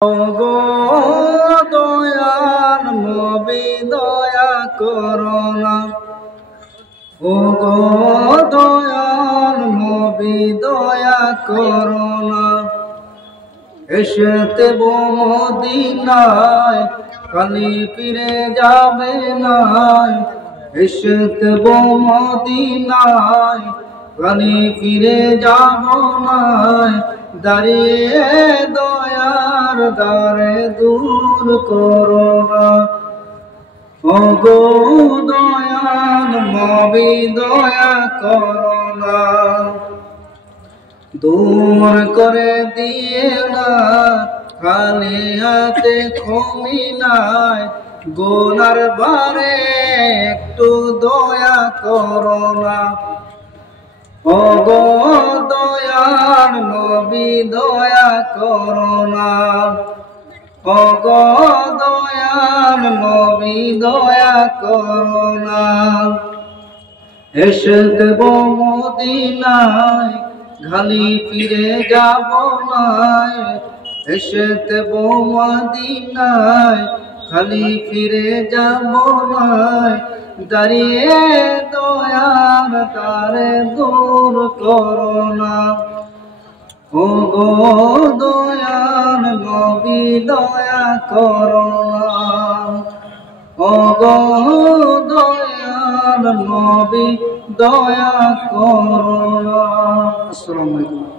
ওগো দয়াল নবী দয়া করোনা। ওগো দয়াল নবী দয়া করোনা। এসেতে মদিনায় খালি ফিরে যাবে নাই। এসেতে মদিনায় খালি ফিরে যাব নাই। দাঁড়িয়ে দয়ার দ্বারে দূর করোনা। ওগো দয়াল নবী দয়া করোনা। দূর করে দিয়ে না খালি হাতে খমি নাই। গোনার বারে একটু দয়া করোনা। ওগো দয়াল নবী দয়া করোনা। ওগো দয়াল নবী দয়া করোনা। এসেতে মদিনায় খালি ফিরে যাব নাই। এসেতে মদিনায় খালি ফিরে যাব নাই। দাঁড়িয়ে দয়ার দ্বারে দূর করোনা। ওগো দয়াল নবী দয়া করোনা। ওগো দয়াল নবী দয়া করোনা। আসসালামু আলাইকুম।